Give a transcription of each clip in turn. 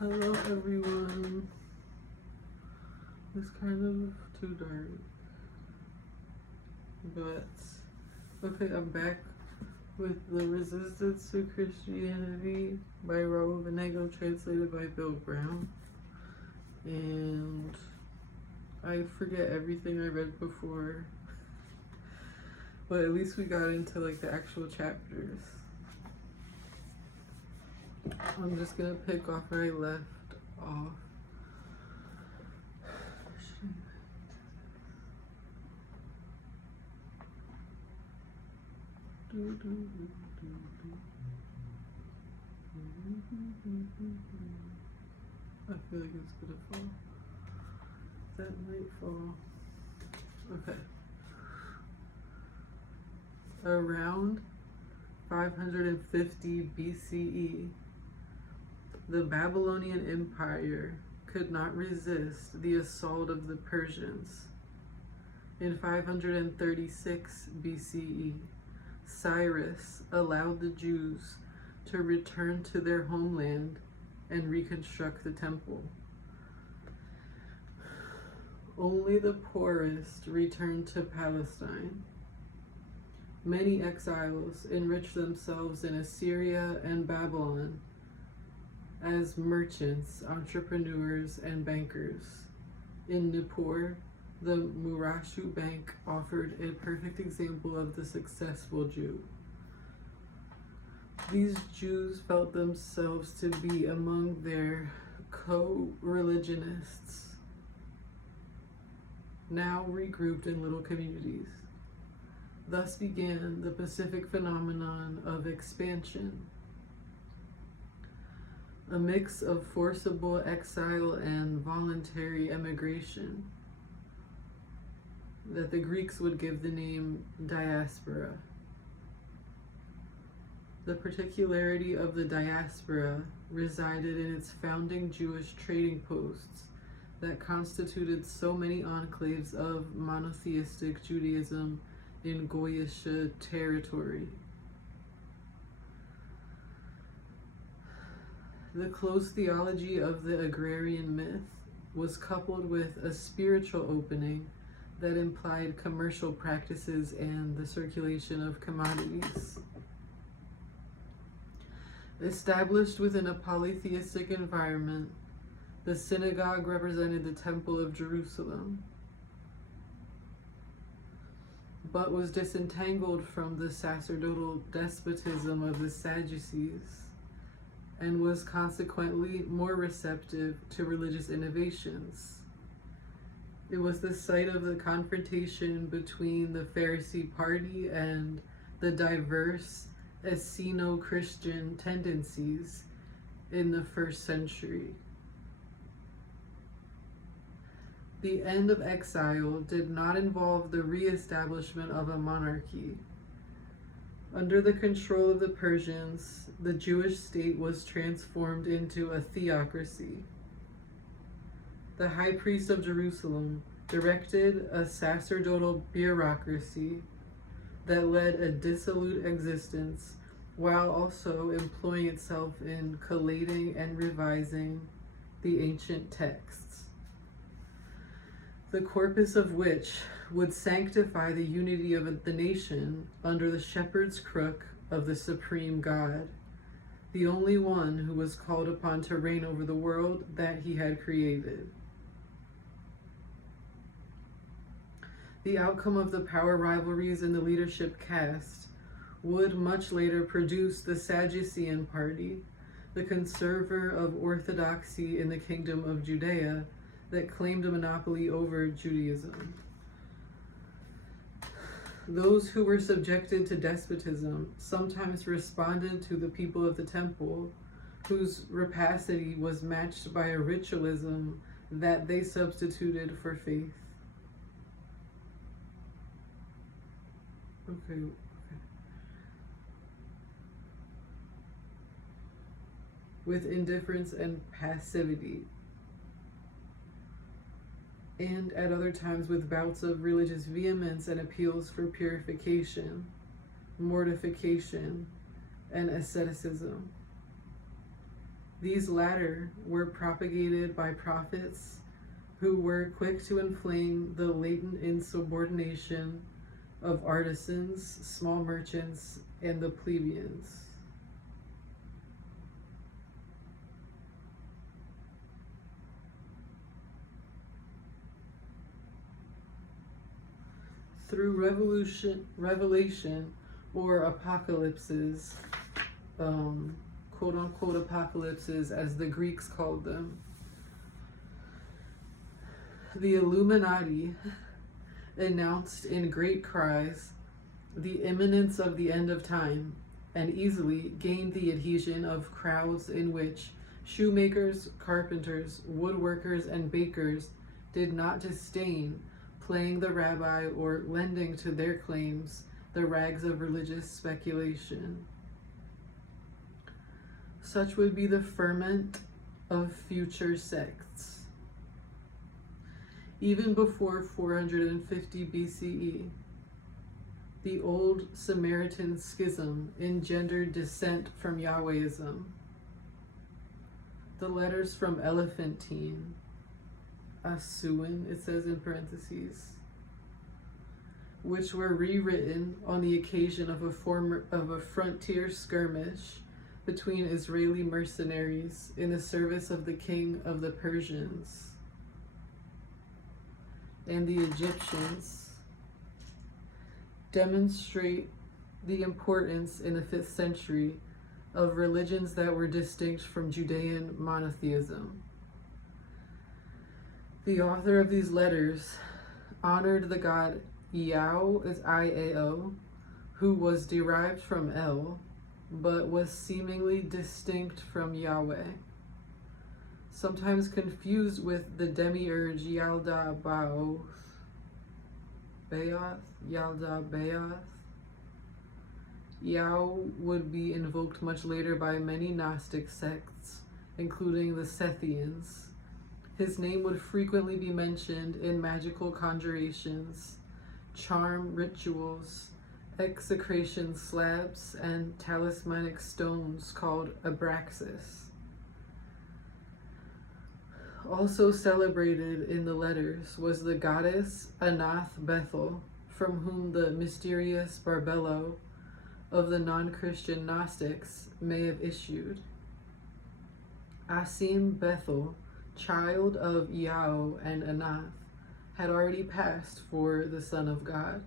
Hello everyone. It's kind of too dark. But okay, I'm back with The Resistance to Christianity by Raoul, translated by Bill Brown. And I forget everything I read before. But at least we got into like the actual chapters. I'm just gonna pick off where I left off. I feel like it's gonna fall. That might fall. Okay. Around 550 BCE, the Babylonian Empire could not resist the assault of the Persians. In 536 BCE, Cyrus allowed the Jews to return to their homeland and reconstruct the temple. Only the poorest returned to Palestine. Many exiles enriched themselves in Assyria and Babylon as merchants, entrepreneurs, and bankers. In Nippur, the Murashu Bank offered a perfect example of the successful Jew. These Jews felt themselves to be among their co-religionists, now regrouped in little communities. Thus began the Pacific phenomenon of expansion, a mix of forcible exile and voluntary emigration that the Greeks would give the name diaspora. The particularity of the diaspora resided in its founding Jewish trading posts that constituted so many enclaves of monotheistic Judaism in Goyish territory. The closed theology of the agrarian myth was coupled with a spiritual opening that implied commercial practices and the circulation of commodities. Established within a polytheistic environment, the synagogue represented the Temple of Jerusalem, but was disentangled from the sacerdotal despotism of the Sadducees and was consequently more receptive to religious innovations. It was the site of the confrontation between the Pharisee party and the diverse Esseno-Christian tendencies in the first century. The end of exile did not involve the re-establishment of a monarchy. Under the control of the Persians, the Jewish state was transformed into a theocracy. The high priest of Jerusalem directed a sacerdotal bureaucracy that led a dissolute existence while also employing itself in collating and revising the ancient texts, the corpus of which would sanctify the unity of the nation under the shepherd's crook of the supreme God, the only one who was called upon to reign over the world that he had created. The outcome of the power rivalries in the leadership caste would much later produce the Sadducean party, the conserver of orthodoxy in the kingdom of Judea that claimed a monopoly over Judaism. Those who were subjected to despotism sometimes responded to the people of the temple, whose rapacity was matched by a ritualism that they substituted for faith. Okay. With indifference and passivity, and at other times with bouts of religious vehemence and appeals for purification, mortification, and asceticism. These latter were propagated by prophets who were quick to inflame the latent insubordination of artisans, small merchants, and the plebeians. Through revelation, or apocalypses, quote unquote apocalypses, as the Greeks called them, the Illuminati announced in great cries the imminence of the end of time, and easily gained the adhesion of crowds in which shoemakers, carpenters, woodworkers, and bakers did not disdain playing the rabbi or lending to their claims the rags of religious speculation. Such would be the ferment of future sects. Even before 450 BCE, the old Samaritan schism engendered dissent from Yahwehism. The letters from Elephantine, Asuan, it says in parentheses, which were rewritten on the occasion of a frontier skirmish between Israeli mercenaries in the service of the king of the Persians and the Egyptians, demonstrate the importance in the 5th century of religions that were distinct from Judean monotheism. The author of these letters honored the god Iao, is I-A-O, who was derived from El, but was seemingly distinct from Yahweh. Sometimes confused with the demiurge Yalda Baoth. Yao would be invoked much later by many Gnostic sects, including the Sethians. His name would frequently be mentioned in magical conjurations, charm rituals, execration slabs, and talismanic stones called abraxas. Also celebrated in the letters was the goddess Anath Bethel, from whom the mysterious Barbello of the non-Christian Gnostics may have issued. Asim Bethel, child of Iao and Anath, had already passed for the Son of God.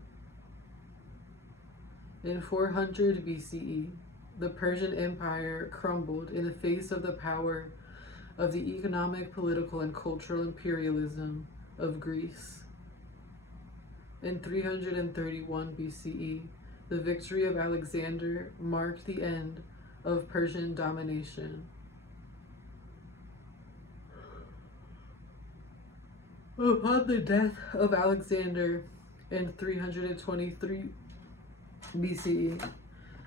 In 400 BCE, the Persian Empire crumbled in the face of the power of the economic, political, and cultural imperialism of Greece. In 331 BCE, the victory of Alexander marked the end of Persian domination. Upon the death of Alexander in 323 BCE,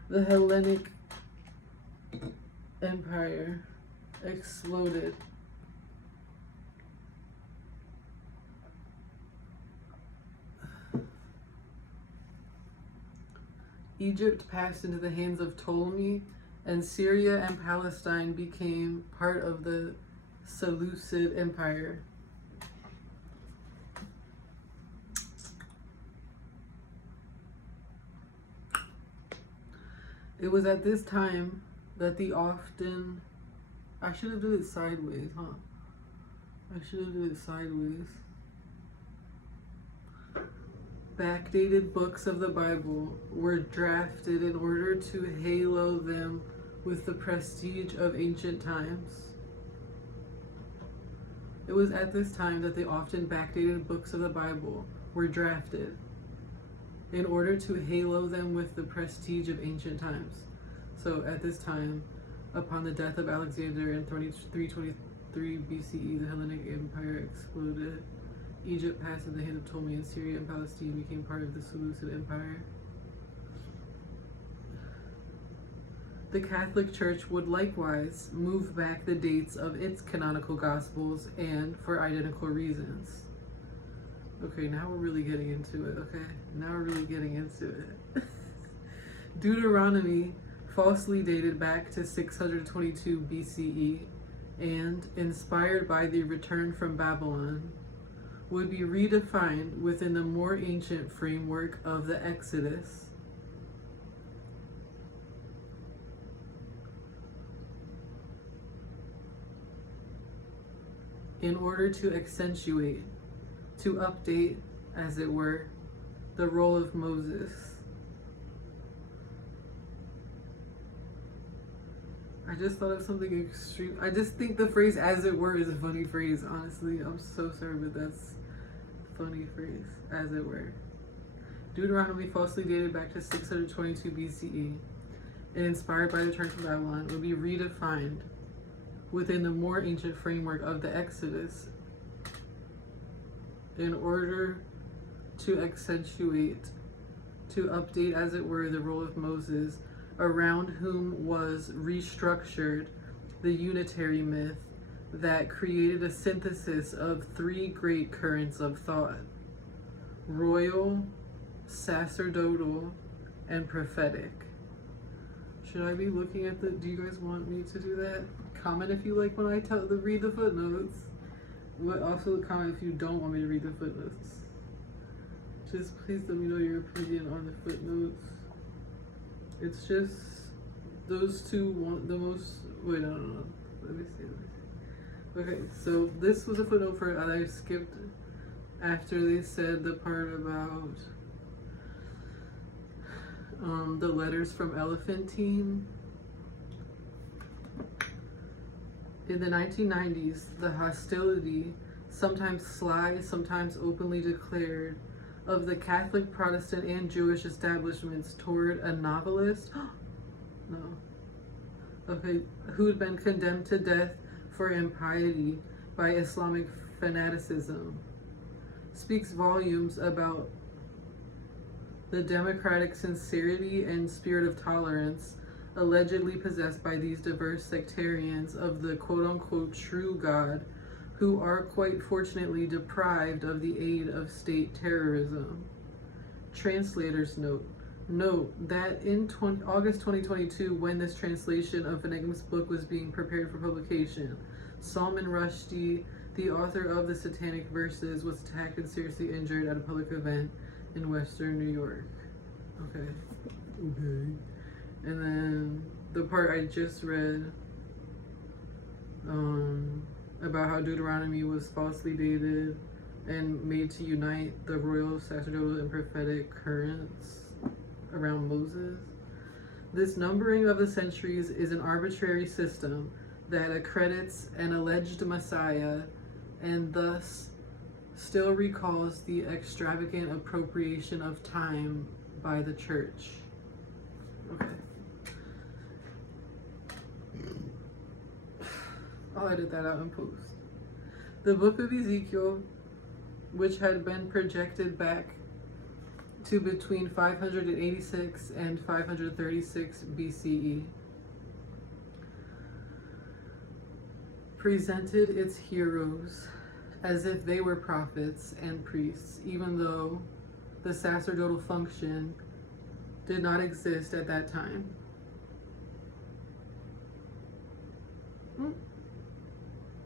the Hellenic Empire exploded. Egypt passed into the hands of Ptolemy, and Syria and Palestine became part of the Seleucid Empire. It was at this time that I should have done it sideways, huh? I should have done it sideways. Backdated books of the Bible were drafted in order to halo them with the prestige of ancient times. It was at this time that the often backdated books of the Bible were drafted in order to halo them with the prestige of ancient times. So at this time, upon the death of Alexander in 323 BCE, the Hellenic Empire exploded. Egypt passed in the hand of Ptolemy, and Syria and Palestine became part of the Seleucid Empire. The Catholic Church would likewise move back the dates of its canonical Gospels, and for identical reasons. Okay, now we're really getting into it, Deuteronomy, falsely dated back to 622 BCE, and, inspired by the return from Babylon, would be redefined within the more ancient framework of the Exodus. In order to accentuate, to update, as it were, the role of Moses. I just thought of something extreme. I just think the phrase "as it were" is a funny phrase, honestly. I'm so sorry, but that's a funny phrase, as it were. Deuteronomy, falsely dated back to 622 BCE and inspired by the return from Babylon, would be redefined within the more ancient framework of the Exodus in order to accentuate, to update, as it were, the role of Moses, around whom was restructured the unitary myth that created a synthesis of three great currents of thought: royal, sacerdotal, and prophetic. Should I be looking at the, do you guys want me to do that? Comment if you like when I read the footnotes. But also comment if you don't want me to read the footnotes. Just please let me know your opinion on the footnotes. It's just those two, the most, wait, no. Let me see. Okay, so this was a footnote for, I skipped after they said the part about the letters from Elephantine. In the 1990s, the hostility, sometimes sly, sometimes openly declared, of the Catholic, Protestant, and Jewish establishments toward a novelist, who had been condemned to death for impiety by Islamic fanaticism, speaks volumes about the democratic sincerity and spirit of tolerance allegedly possessed by these diverse sectarians of the quote-unquote true God, who are quite fortunately deprived of the aid of state terrorism. Translator's note. Note that in August 2022, when this translation of Vaneigem's book was being prepared for publication, Salman Rushdie, the author of the Satanic Verses, was attacked and seriously injured at a public event in Western New York. Okay. And then the part I just read about how Deuteronomy was falsely dated and made to unite the royal, sacerdotal, and prophetic currents around Moses. This numbering of the centuries is an arbitrary system that accredits an alleged Messiah and thus still recalls the extravagant appropriation of time by the church. Okay. I'll edit that out in post. The book of Ezekiel, which had been projected back to between 586 and 536 BCE, presented its heroes as if they were prophets and priests, even though the sacerdotal function did not exist at that time.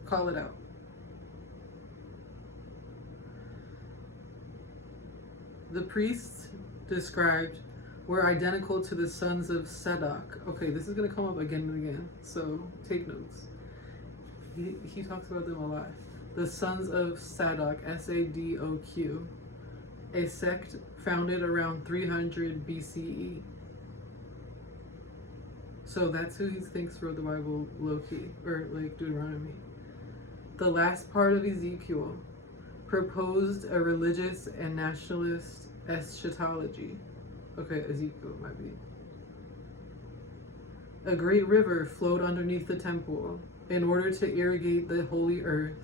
Call it out. The priests described were identical to the sons of Zadok. Okay, this is going to come up again and again, so take notes. He talks about them a lot. The sons of Zadok, Sadok, a sect founded around 300 BCE. So that's who he thinks wrote the Bible low-key, or like Deuteronomy. The last part of Ezekiel proposed a religious and nationalist eschatology. Okay, Ezekiel might be. A great river flowed underneath the temple in order to irrigate the holy earth,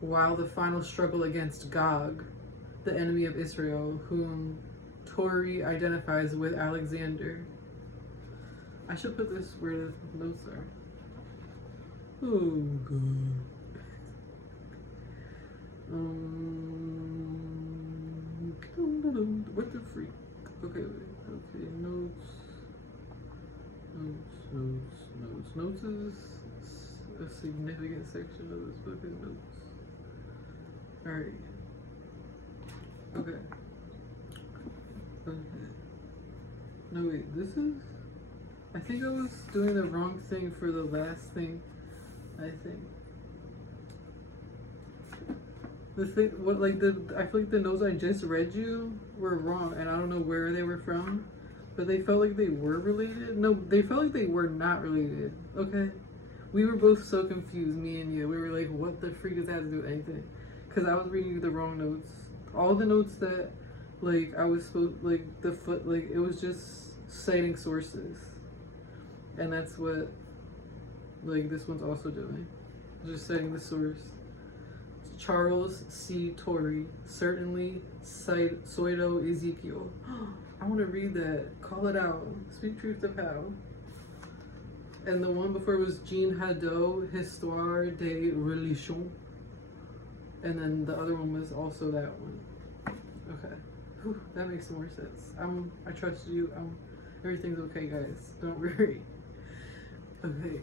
while the final struggle against Gog, the enemy of Israel, whom Torah identifies with Alexander. I should put this where the notes are. Oh god. What the freak? Okay, notes. Notes is a significant section of this book is notes. Alright. Okay. No, wait, this is... I think I was doing the wrong thing for the last thing, I think. The thing, I feel like the notes I just read you were wrong, and I don't know where they were from, but they felt like they were related. No, they felt like they were not related, okay? We were both so confused, me and you. We were like, what the freak does that have to do with anything? Because I was reading you the wrong notes. All the notes that, like, I was supposed, like, it was just citing sources. And that's what, like, this one's also doing. Just citing the source. Charles C. Torrey, certainly pseudo Ezekiel. I want to read that. Call it out. Speak truth to power. And the one before was Jean Hadot, Histoire des Religions. And then the other one was also that one. Okay. Whew, that makes more sense. I trust you. Everything's okay, guys. Don't worry. Okay.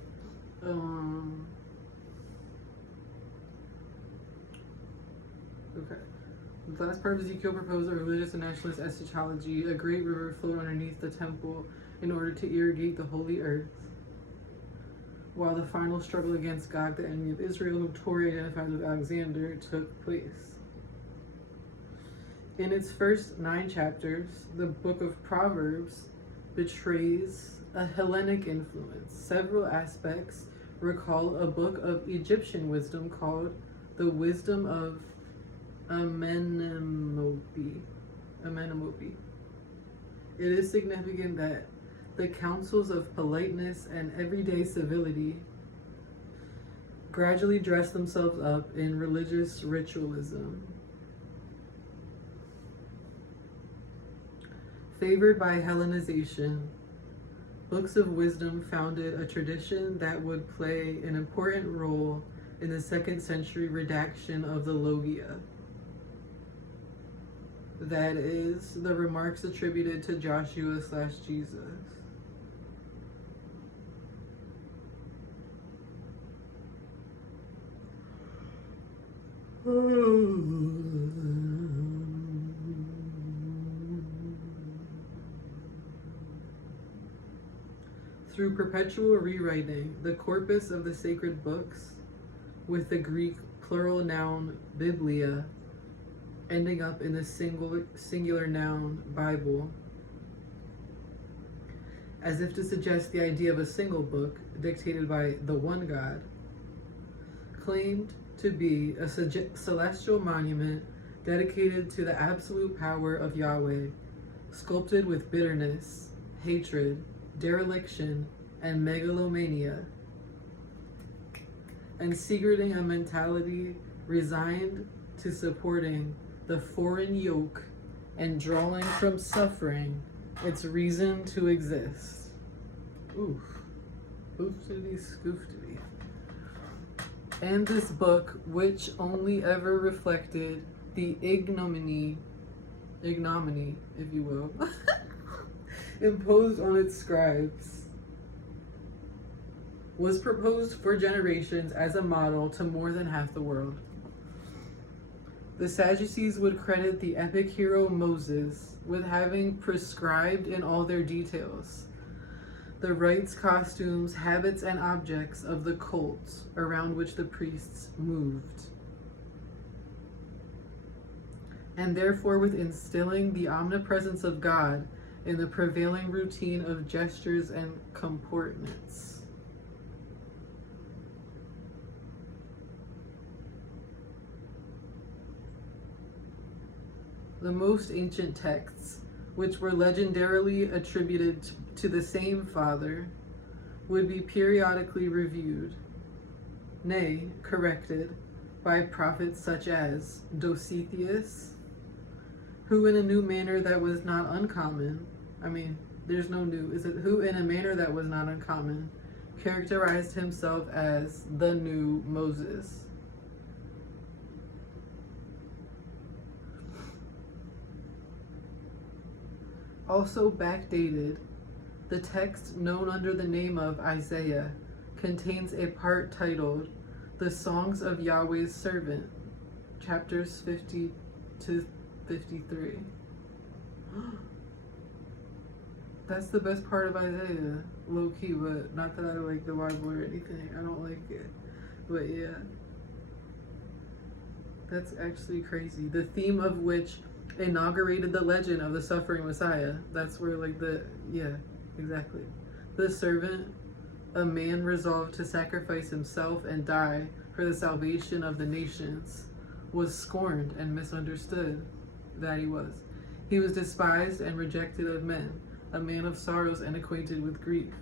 Okay. The last part of Ezekiel proposed a religious and nationalist eschatology. A great river flowed underneath the temple in order to irrigate the holy earth. While the final struggle against Gog, the enemy of Israel, whom Torrey identified with Alexander, took place. In its first 9 chapters, the book of Proverbs betrays a Hellenic influence. Several aspects recall a book of Egyptian wisdom called the Wisdom of Amenemope. It is significant that the counsels of politeness and everyday civility gradually dress themselves up in religious ritualism. Favored by Hellenization, books of wisdom founded a tradition that would play an important role in the 2nd century redaction of the Logia. That is, the remarks attributed to Joshua/Jesus. Through perpetual rewriting, the corpus of the sacred books, with the Greek plural noun biblia, ending up in the singular noun Bible, as if to suggest the idea of a single book dictated by the one God, claimed to be a celestial monument dedicated to the absolute power of Yahweh, sculpted with bitterness, hatred, dereliction, and megalomania, and secreting a mentality resigned to supporting the foreign yoke and drawing from suffering its reason to exist. Oof. Oofty scoofty. And this book, which only ever reflected the ignominy, if you will, imposed on its scribes, was proposed for generations as a model to more than half the world. The Sadducees would credit the epic hero Moses with having prescribed in all their details the rites, costumes, habits, and objects of the cult around which the priests moved, and therefore with instilling the omnipresence of God in the prevailing routine of gestures and comportments. The most ancient texts, which were legendarily attributed to the same father, would be periodically reviewed, nay, corrected, by prophets such as Dositheus, who in a new manner that was not uncommon, who in a manner that was not uncommon, characterized himself as the new Moses. Also backdated, the text known under the name of Isaiah contains a part titled The Songs of Yahweh's Servant, chapters 50 to 53. That's the best part of Isaiah, low key, but not that I like the Bible or anything. I don't like it. But yeah. That's actually crazy. The theme of which inaugurated the legend of the suffering Messiah. That's where yeah, exactly. The servant, a man resolved to sacrifice himself and die for the salvation of the nations, was scorned and misunderstood. That he was. He was despised and rejected of men, a man of sorrows and acquainted with grief.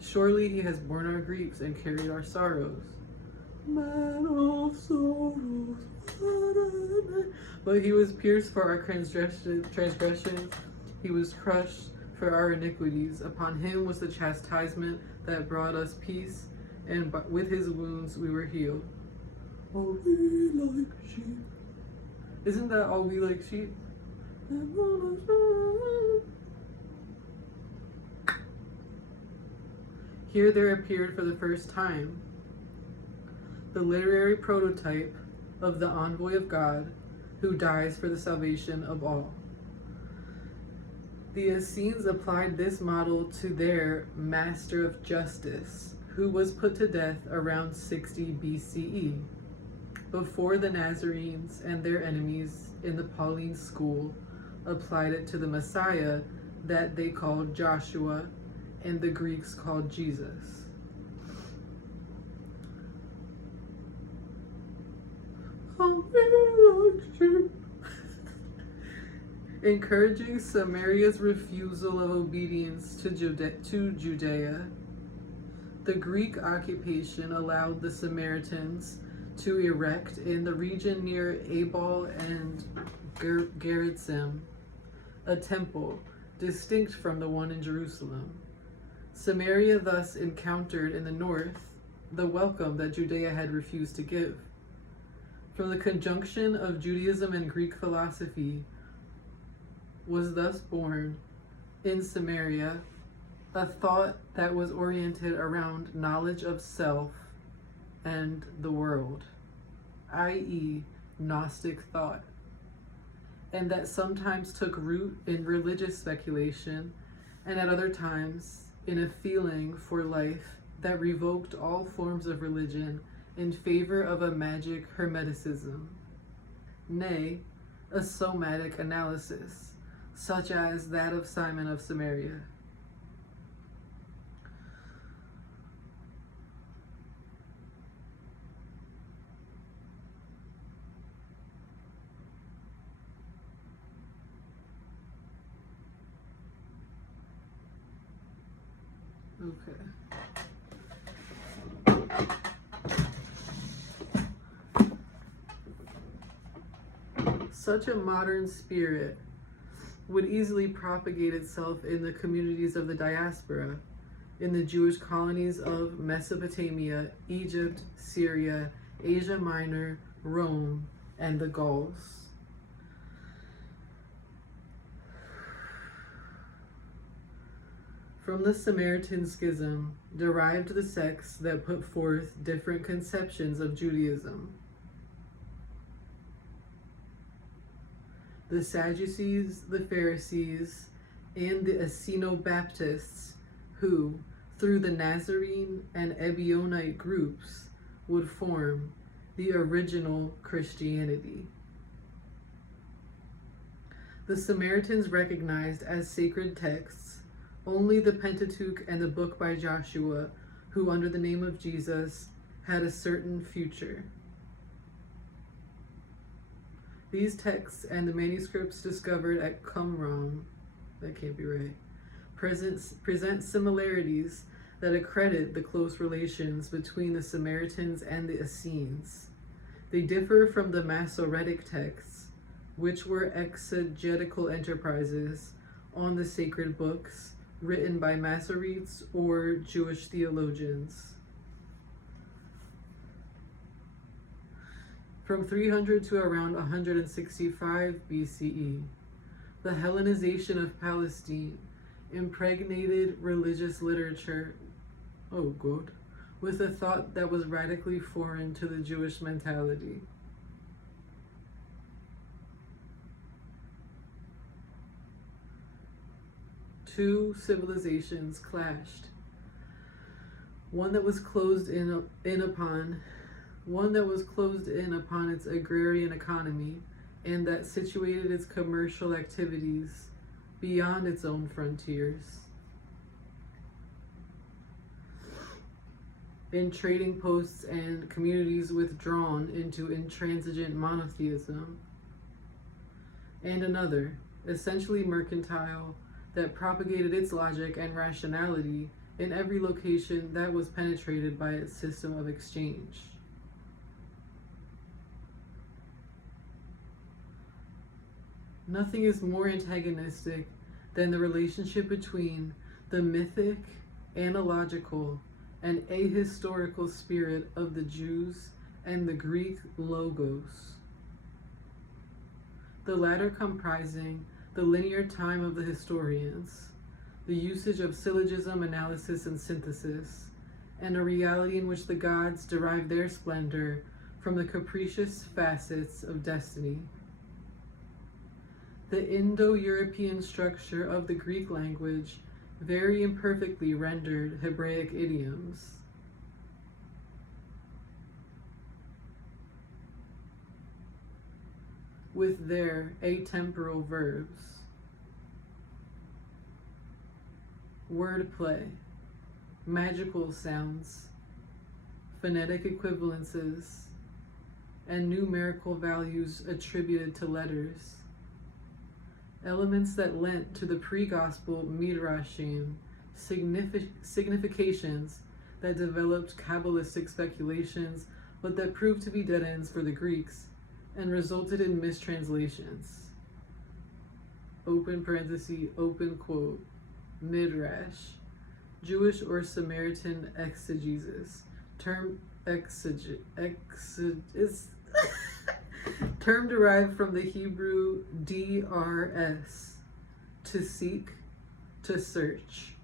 Surely he has borne our griefs and carried our sorrows. Man of sorrows, but he was pierced for our transgressions, he was crushed for our iniquities. Upon him was the chastisement that brought us peace, and with his wounds we were healed. All we like sheep. Isn't that all we like sheep? Here there appeared for the first time the literary prototype of the envoy of God who dies for the salvation of all. The Essenes applied this model to their master of justice, who was put to death around 60 BCE, before the Nazarenes and their enemies in the Pauline school applied it to the Messiah that they called Joshua and the Greeks called Jesus. Encouraging Samaria's refusal of obedience to Judea, the Greek occupation allowed the Samaritans to erect in the region near Abel and Gerizim a temple distinct from the one in Jerusalem. Samaria thus encountered in the north the welcome that Judea had refused to give. From the conjunction of Judaism and Greek philosophy was thus born in Samaria a thought that was oriented around knowledge of self and the world, i.e., Gnostic thought, and that sometimes took root in religious speculation and at other times in a feeling for life that revoked all forms of religion in favor of a magic hermeticism, nay, a somatic analysis, such as that of Simon of Samaria. Okay. Such a modern spirit would easily propagate itself in the communities of the diaspora, in the Jewish colonies of Mesopotamia, Egypt, Syria, Asia Minor, Rome, and the Gauls. From the Samaritan schism derived the sects that put forth different conceptions of Judaism. The Sadducees, the Pharisees, and the Esseno-Baptists, who, through the Nazarene and Ebionite groups, would form the original Christianity. The Samaritans recognized as sacred texts only the Pentateuch and the book by Joshua, who under the name of Jesus had a certain future. These texts and the manuscripts discovered at Qumran, that can't be right, present similarities that accredit the close relations between the Samaritans and the Essenes. They differ from the Masoretic texts, which were exegetical enterprises on the sacred books written by Masoretes or Jewish theologians. From 300 to around 165 BCE, the Hellenization of Palestine impregnated religious literature, with a thought that was radically foreign to the Jewish mentality. Two civilizations clashed. One that was closed in upon its agrarian economy, and that situated its commercial activities beyond its own frontiers, in trading posts and communities withdrawn into intransigent monotheism, and another, essentially mercantile, that propagated its logic and rationality in every location that was penetrated by its system of exchange. Nothing is more antagonistic than the relationship between the mythic, analogical, and ahistorical spirit of the Jews and the Greek logos, the latter comprising the linear time of the historians, the usage of syllogism, analysis, and synthesis, and a reality in which the gods derive their splendor from the capricious facets of destiny. The Indo-European structure of the Greek language very imperfectly rendered Hebraic idioms. With their atemporal verbs, wordplay, magical sounds, phonetic equivalences, and numerical values attributed to letters, elements that lent to the pre-gospel midrashim significations that developed Kabbalistic speculations, but that proved to be dead ends for the Greeks and resulted in mistranslations. Open parenthesis, open quote, midrash, Jewish or Samaritan exegesis, term term derived from the Hebrew drs, to seek, to search.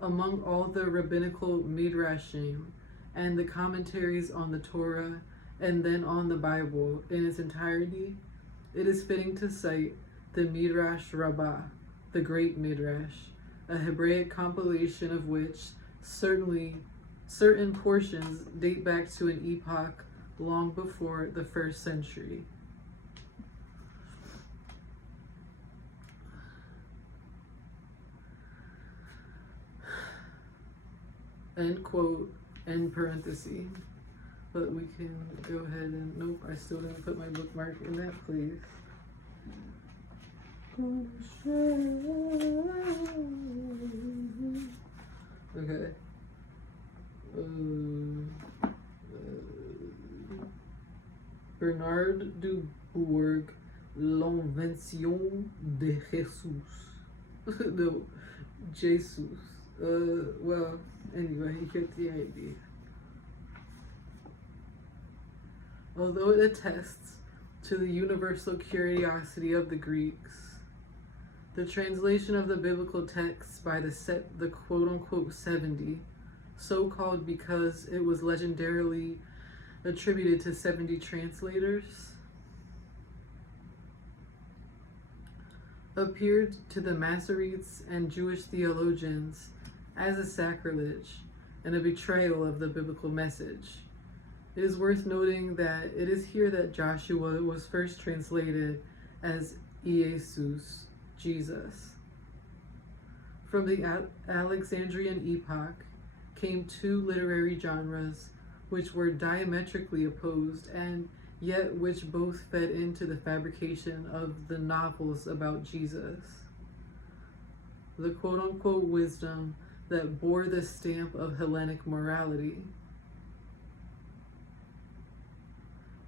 Among all the rabbinical midrashim and the commentaries on the Torah and then on the Bible in its entirety, it is fitting to cite the Midrash Rabbah, the Great Midrash, a Hebraic compilation of which certain portions date back to an epoch long before the 1st century. End quote, end parenthesis. But we can go ahead and, nope, I still didn't put my bookmark in that, please. Okay. Bernard du Bourg, L'Invention de Jesus. No, Jesus. Well, anyway, you get the idea. Although it attests to the universal curiosity of the Greeks, the translation of the biblical texts by the quote-unquote 70, so called because it was legendarily attributed to 70 translators, appeared to the Masoretes and Jewish theologians as a sacrilege and a betrayal of the biblical message. It is worth noting that it is here that Joshua was first translated as Jesus, Jesus. From the Alexandrian epoch came two literary genres which were diametrically opposed and yet which both fed into the fabrication of the novels about Jesus. The quote-unquote wisdom that bore the stamp of Hellenic morality,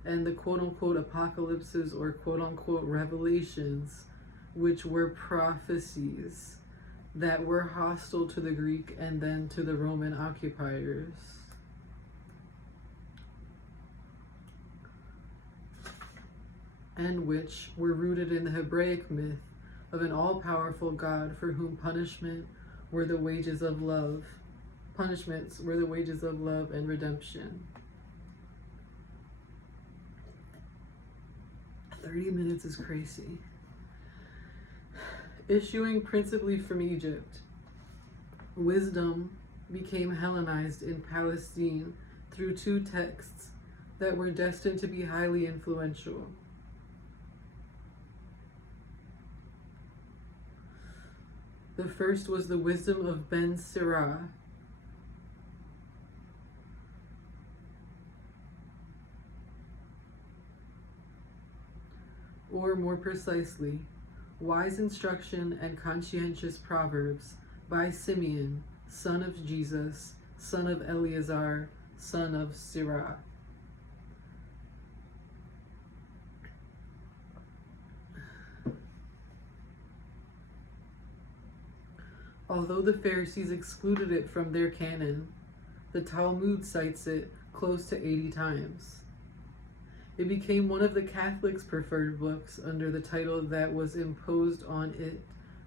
and the quote-unquote apocalypses or quote-unquote revelations, which were prophecies that were hostile to the Greek and then to the Roman occupiers. And which were rooted in the Hebraic myth of an all-powerful God for whom punishment were the wages of love, punishments were the wages of love and redemption. 30 minutes is crazy. Issuing principally from Egypt, wisdom became Hellenized in Palestine through two texts that were destined to be highly influential. The first was the wisdom of Ben Sirah, or more precisely, Wise Instruction and Conscientious Proverbs by Simeon, son of Jesus, son of Eleazar, son of Sirah. Although the Pharisees excluded it from their canon, the Talmud cites it close to 80 times. It became one of the Catholics' preferred books under the title that was imposed on it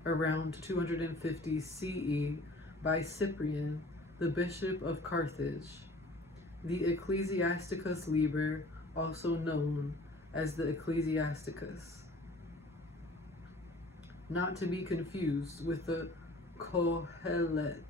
around 250 CE by Cyprian, the Bishop of Carthage, the Ecclesiasticus Liber, also known as the Ecclesiasticus. Not to be confused with the Kohelet,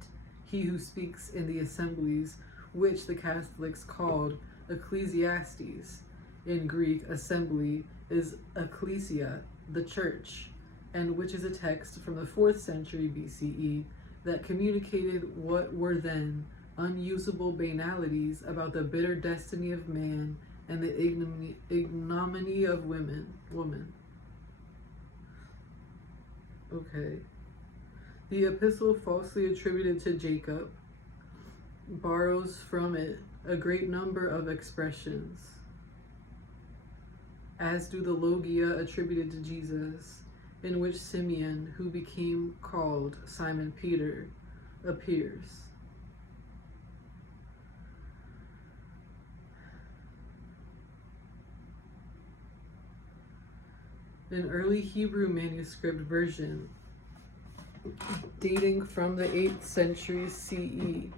he who speaks in the assemblies, which the Catholics called Ecclesiastes. In Greek, assembly is ecclesia, the church, and which is a text from the 4th century BCE that communicated what were then unusable banalities about the bitter destiny of man and the ignominy of woman. Okay. The epistle falsely attributed to Jacob borrows from it a great number of expressions, as do the logia attributed to Jesus, in which Simeon, who became called Simon Peter, appears. An early Hebrew manuscript version dating from the 8th century CE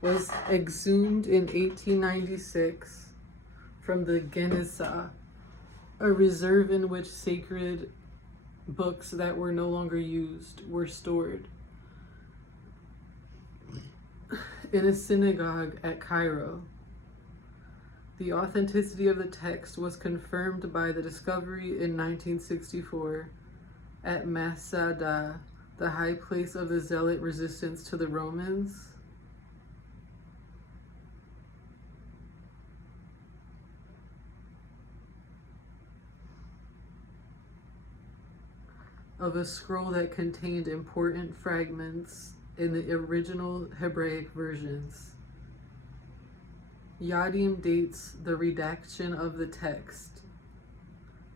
was exhumed in 1896 from the Genizah, a reserve in which sacred books that were no longer used were stored, in a synagogue at Cairo. The authenticity of the text was confirmed by the discovery in 1964 at Masada, the high place of the Zealot resistance to the Romans, of a scroll that contained important fragments in the original Hebraic versions. Yadim dates the redaction of the text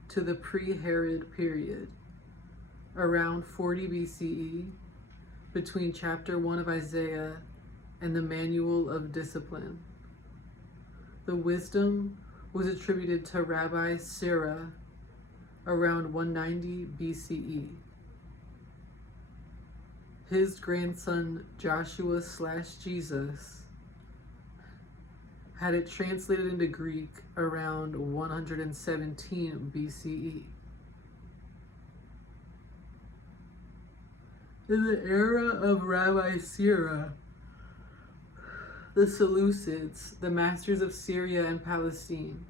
to the pre-Herod period, around 40 BCE, between chapter 1 of Isaiah and the Manual of Discipline. The wisdom was attributed to Rabbi Sirah around 190 BCE. His grandson Joshua/Jesus had it translated into Greek around 117 BCE. In the era of Rabbi Sirah, the Seleucids, the masters of Syria and Palestine,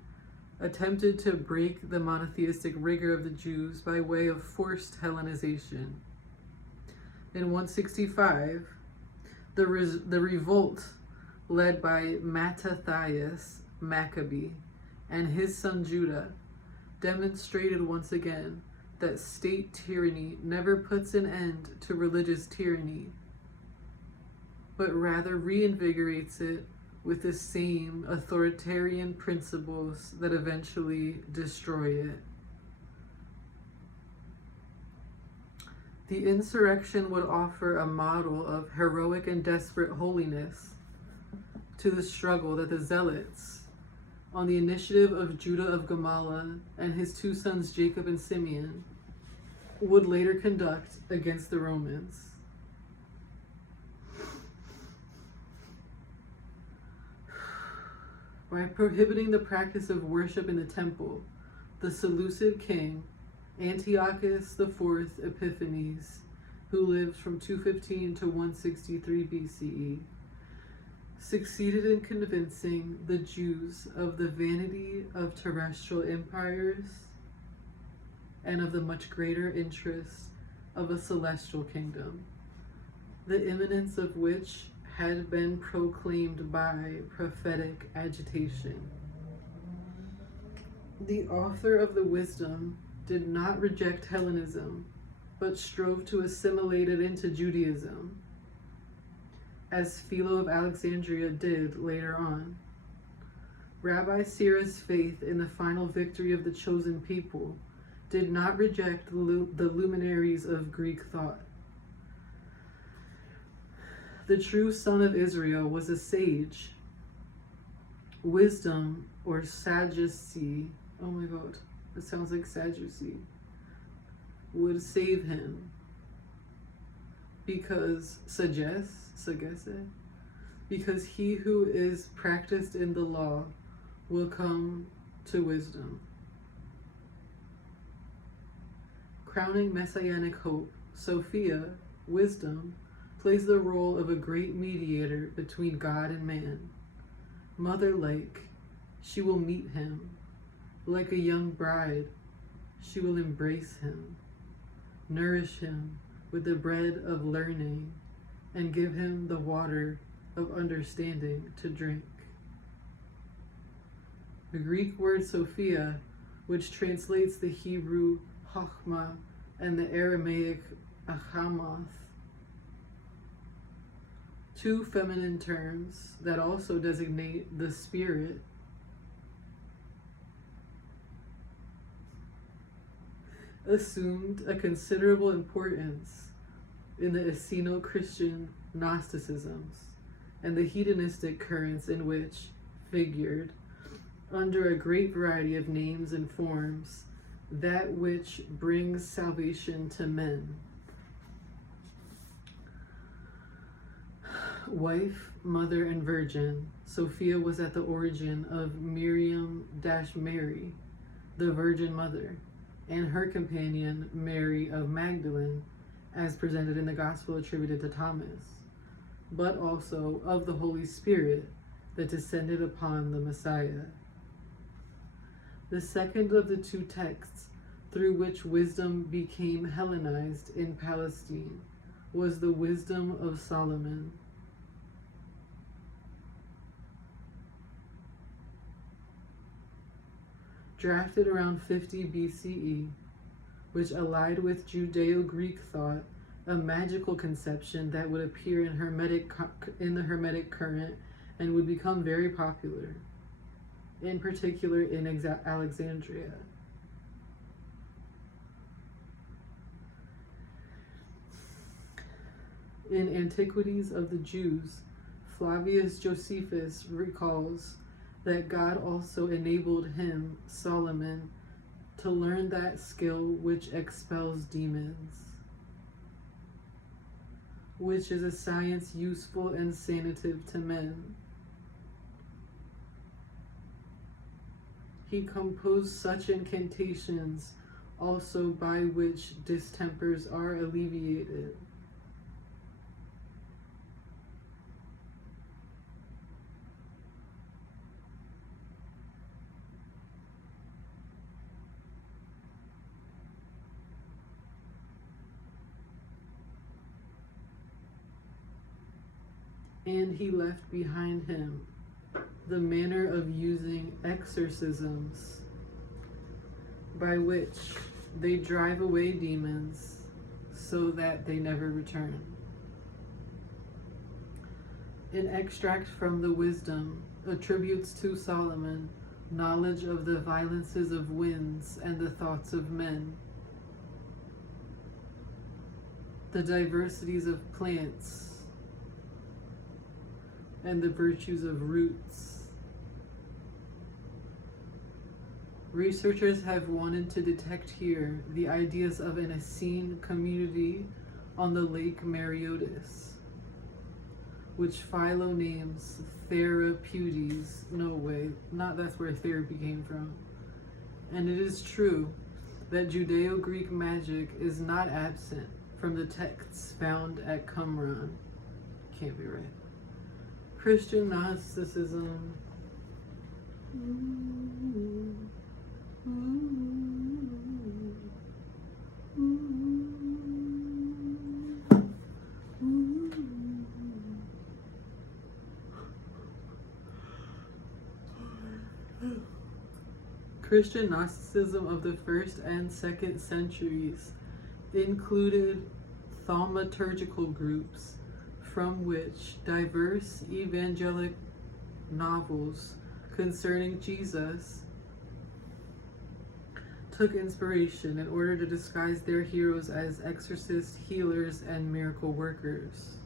attempted to break the monotheistic rigor of the Jews by way of forced Hellenization. In 165, the revolt led by Mattathias Maccabee and his son Judah demonstrated once again that state tyranny never puts an end to religious tyranny, but rather reinvigorates it with the same authoritarian principles that eventually destroy it. The insurrection would offer a model of heroic and desperate holiness to the struggle that the Zealots, on the initiative of Judah of Gamala and his two sons Jacob and Simeon, would later conduct against the Romans. By prohibiting the practice of worship in the temple, the Seleucid king, Antiochus IV Epiphanes, who lived from 215 to 163 BCE, succeeded in convincing the Jews of the vanity of terrestrial empires and of the much greater interest of a celestial kingdom, the imminence of which had been proclaimed by prophetic agitation. The author of the Wisdom did not reject Hellenism, but strove to assimilate it into Judaism, as Philo of Alexandria did later on. Rabbi Sirach's faith in the final victory of the chosen people did not reject the luminaries of Greek thought. The true son of Israel was a sage. Wisdom, or Sadducee, oh my god, it sounds like Sadducee, would save him. Because, because he who is practiced in the law will come to wisdom. Crowning messianic hope, Sophia, wisdom, plays the role of a great mediator between God and man. Mother-like, she will meet him. Like a young bride, she will embrace him, nourish him with the bread of learning, and give him the water of understanding to drink. The Greek word Sophia, which translates the Hebrew Chachma and the Aramaic Achamoth, two feminine terms that also designate the spirit, assumed a considerable importance in the Esseno-Christian Gnosticisms and the hedonistic currents in which figured, under a great variety of names and forms, that which brings salvation to men. Wife, mother, and virgin, Sophia was at the origin of Miriam-Mary, the Virgin Mother, and her companion Mary of Magdalene, as presented in the Gospel attributed to Thomas, but also of the Holy Spirit that descended upon the Messiah. The second of the two texts through which wisdom became Hellenized in Palestine was the Wisdom of Solomon. Drafted around 50 BCE, which allied with Judeo-Greek thought a magical conception that would appear in the Hermetic current and would become very popular, in particular in Alexandria. In Antiquities of the Jews, Flavius Josephus recalls that God also enabled him, Solomon, to learn that skill which expels demons, which is a science useful and sanative to men. He composed such incantations also by which distempers are alleviated. And he left behind him the manner of using exorcisms by which they drive away demons so that they never return. An extract from the Wisdom attributes to Solomon knowledge of the violences of winds and the thoughts of men, the diversities of plants, and the virtues of roots. Researchers have wanted to detect here the ideas of an Essene community on the Lake Mareotis, which Philo names therapeutes. No way, not that's where therapy came from. And it is true that Judeo-Greek magic is not absent from the texts found at Qumran. Can't be right. Christian Gnosticism. Christian Gnosticism of the 1st and 2nd centuries included thaumaturgical groups from which diverse evangelic novels concerning Jesus took inspiration in order to disguise their heroes as exorcists, healers, and miracle workers.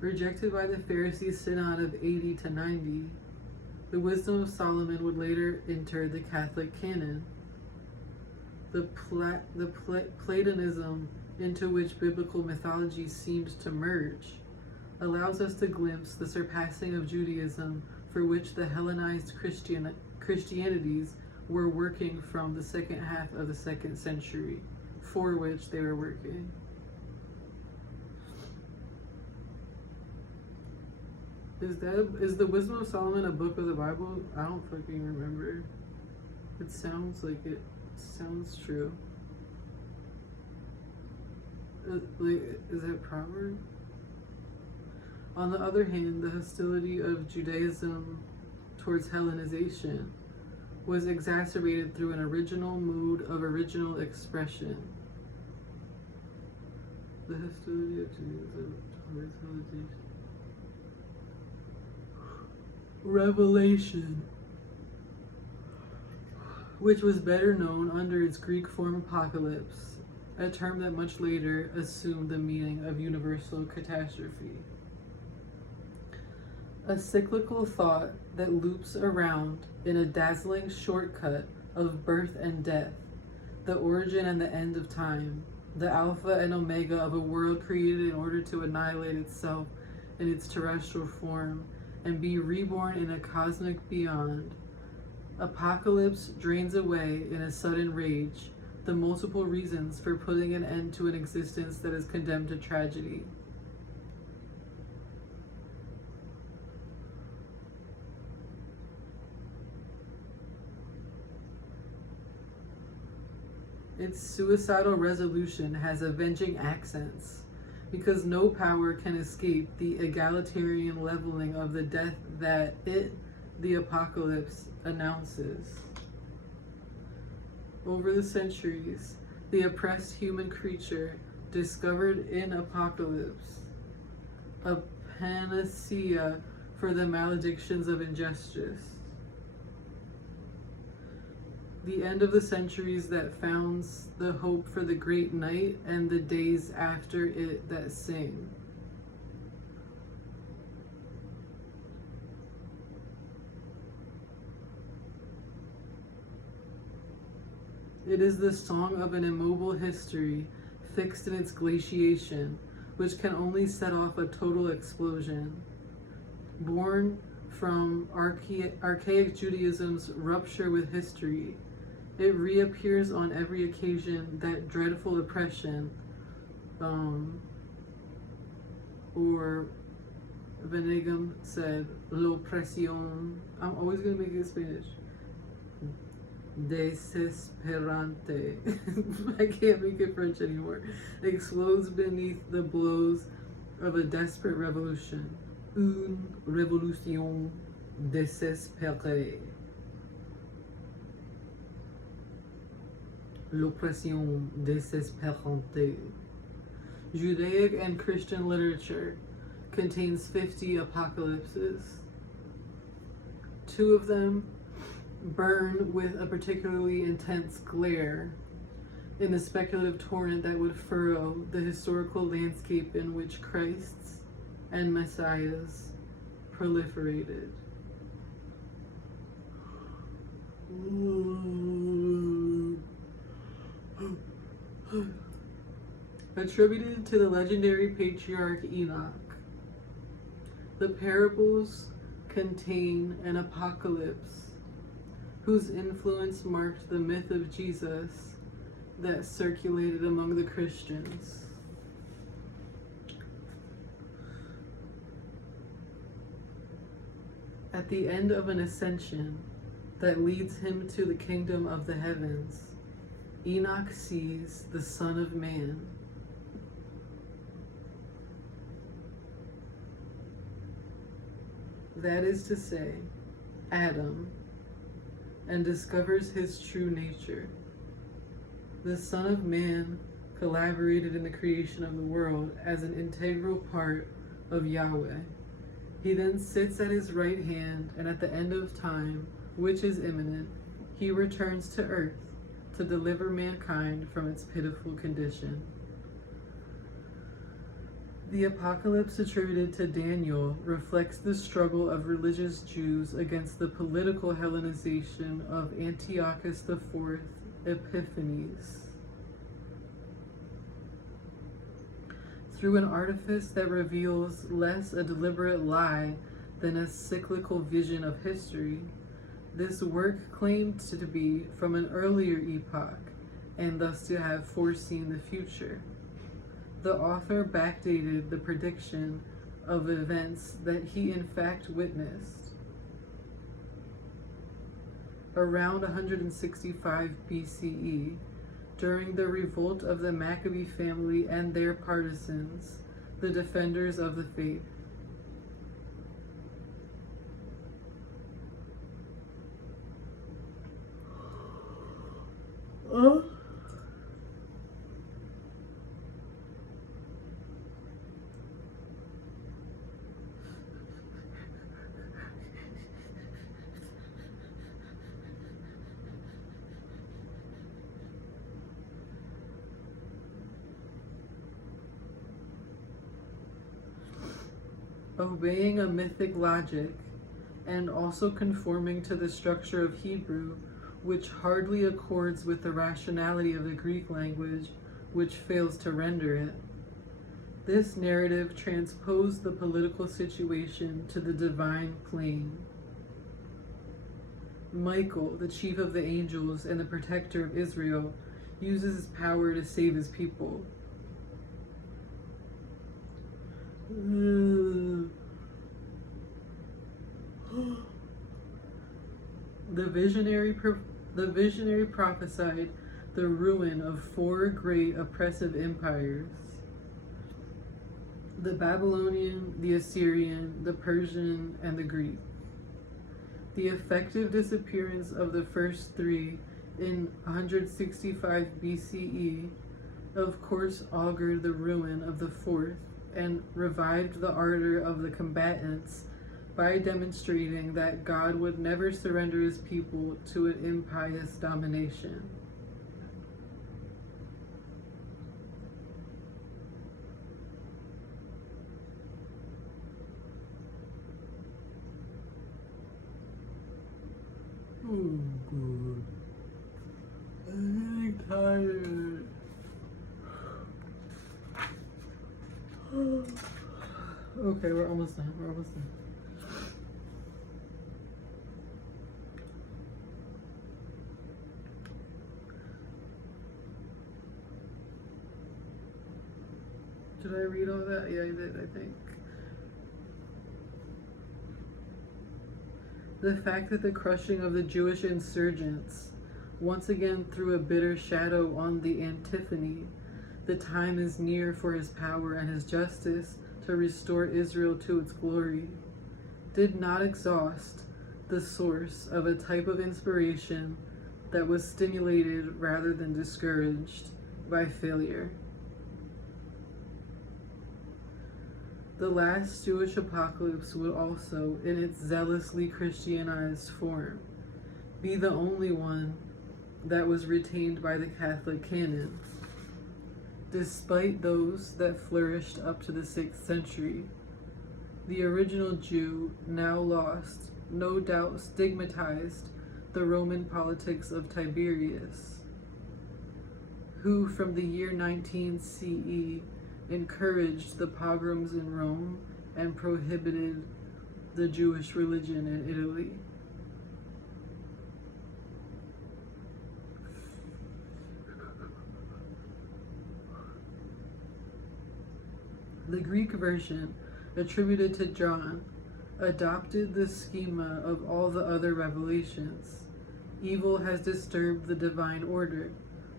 Rejected by the Pharisee Synod of 80 to 90, the Wisdom of Solomon would later enter the Catholic canon. The Platonism into which biblical mythology seemed to merge allows us to glimpse the surpassing of Judaism, for which the Hellenized Christianities were working from the second half of the 2nd century, for which they were working. Is the Wisdom of Solomon a book of the Bible? I don't fucking remember. It sounds like it sounds true. Is it Proverbs? On the other hand, the hostility of Judaism towards Hellenization was exacerbated through an original mood of original expression. The hostility of Judaism towards Hellenization. Revelation, which was better known under its Greek form apocalypse, a term that much later assumed the meaning of universal catastrophe. A cyclical thought that loops around in a dazzling shortcut of birth and death, the origin and the end of time, the alpha and omega of a world created in order to annihilate itself in its terrestrial form and be reborn in a cosmic beyond. Apocalypse drains away in a sudden rage the multiple reasons for putting an end to an existence that is condemned to tragedy. Its suicidal resolution has avenging accents, because no power can escape the egalitarian leveling of the death that it, the apocalypse, announces. Over the centuries, the oppressed human creature discovered in apocalypse a panacea for the maledictions of injustice. The end of the centuries that founds the hope for the great night and the days after it that sing. It is the song of an immobile history fixed in its glaciation, which can only set off a total explosion. Born from archaic Judaism's rupture with history, it reappears on every occasion that dreadful oppression, or Vaneigem said, l'opresión. I'm always going to make it Spanish. Desesperante. I can't make it French anymore. Explodes beneath the blows of a desperate revolution. Une révolution désespérée. L'oppression désespérante. Judaic and Christian literature contains 50 apocalypses. 2 of them burn with a particularly intense glare in the speculative torrent that would furrow the historical landscape in which Christs and Messiahs proliferated. Attributed to the legendary patriarch Enoch, the parables contain an apocalypse whose influence marked the myth of Jesus that circulated among the Christians. At the end of an ascension that leads him to the kingdom of the heavens, Enoch sees the Son of Man. That is to say, Adam, and discovers his true nature. The Son of Man collaborated in the creation of the world as an integral part of Yahweh. He then sits at his right hand, and at the end of time, which is imminent, he returns to earth to deliver mankind from its pitiful condition. The apocalypse attributed to Daniel reflects the struggle of religious Jews against the political Hellenization of Antiochus IV Epiphanes. Through an artifice that reveals less a deliberate lie than a cyclical vision of history, this work claimed to be from an earlier epoch and thus to have foreseen the future. The author backdated the prediction of events that he in fact witnessed. Around 165 BCE, during the revolt of the Maccabee family and their partisans, the defenders of the faith. Obeying a mythic logic, and also conforming to the structure of Hebrew, which hardly accords with the rationality of the Greek language, which fails to render it. This narrative transposed the political situation to the divine plane. Michael, the chief of the angels and the protector of Israel, uses his power to save his people. The visionary prophesied the ruin of 4 great oppressive empires: the Babylonian, the Assyrian, the Persian, and the Greek. The effective disappearance of the first 3 in 165 BCE of course augured the ruin of the 4th and revived the ardor of the combatants by demonstrating that God would never surrender his people to an impious domination. Oh, good. I'm tired. Okay, we're almost done. Did I read all that? Yeah, I did, I think. The fact that the crushing of the Jewish insurgents once again threw a bitter shadow on the antiphony, the time is near for his power and his justice to restore Israel to its glory, did not exhaust the source of a type of inspiration that was stimulated rather than discouraged by failure. The last Jewish apocalypse would also, in its zealously Christianized form, be the only one that was retained by the Catholic canon, despite those that flourished up to the 6th century. The original Jew, now lost, no doubt stigmatized the Roman politics of Tiberius, who from the year 19 CE encouraged the pogroms in Rome and prohibited the Jewish religion in Italy. The Greek version, attributed to John, adopted the schema of all the other revelations. Evil has disturbed the divine order.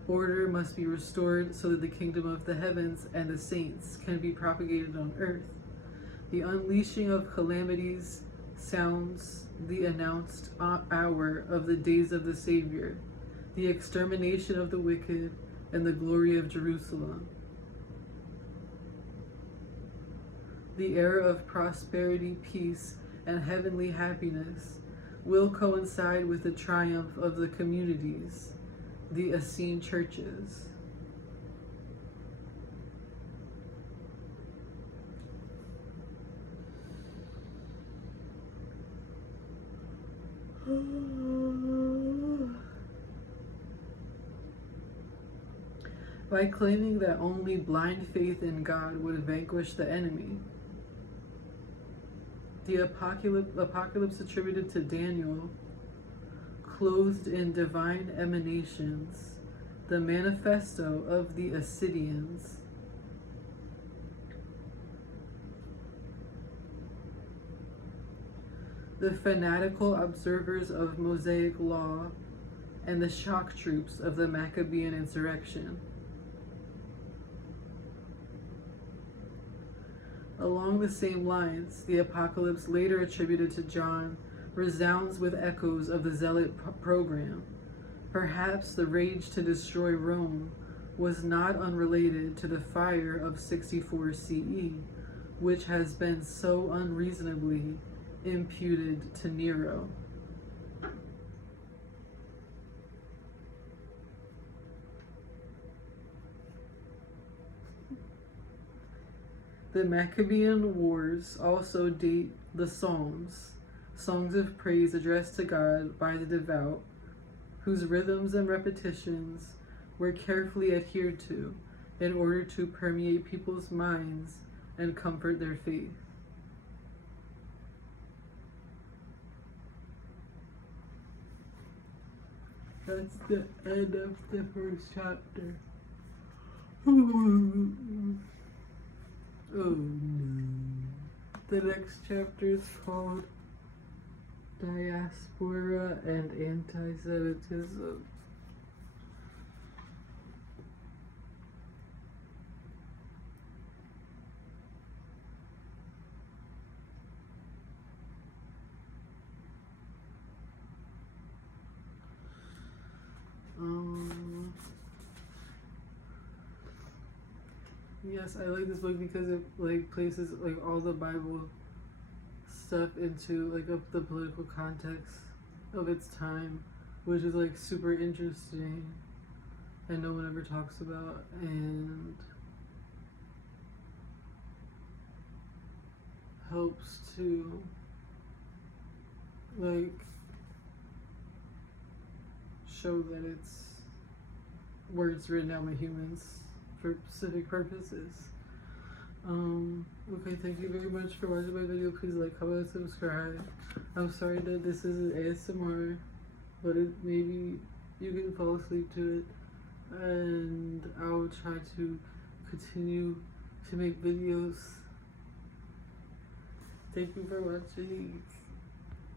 Order must be restored so that the kingdom of the heavens and the saints can be propagated on earth. The unleashing of calamities sounds the announced hour of the days of the Savior, the extermination of the wicked, and the glory of Jerusalem. The era of prosperity, peace, and heavenly happiness will coincide with the triumph of the communities, the Essene churches. By claiming that only blind faith in God would vanquish the enemy, the apocalypse attributed to Daniel, clothed in divine emanations, the manifesto of the Assyrians, the fanatical observers of Mosaic law, and the shock troops of the Maccabean insurrection. Along the same lines, the apocalypse later attributed to John resounds with echoes of the Zealot program. Perhaps the rage to destroy Rome was not unrelated to the fire of 64 CE, which has been so unreasonably imputed to Nero. The Maccabean Wars also date the Psalms, songs of praise addressed to God by the devout, whose rhythms and repetitions were carefully adhered to in order to permeate people's minds and comfort their faith. That's the end of the first chapter. Oh no. The next chapter is called Diaspora and Anti-Semitism. Yes, I like this book because it like places like all the Bible stuff into like the political context of its time, which is like super interesting and no one ever talks about, and helps to like show that it's words written down by humans for specific purposes. Okay, thank you very much for watching my video. Please like, comment, and subscribe. I'm sorry that this isn't ASMR, but maybe you can fall asleep to it, and I'll try to continue to make videos. Thank you for watching.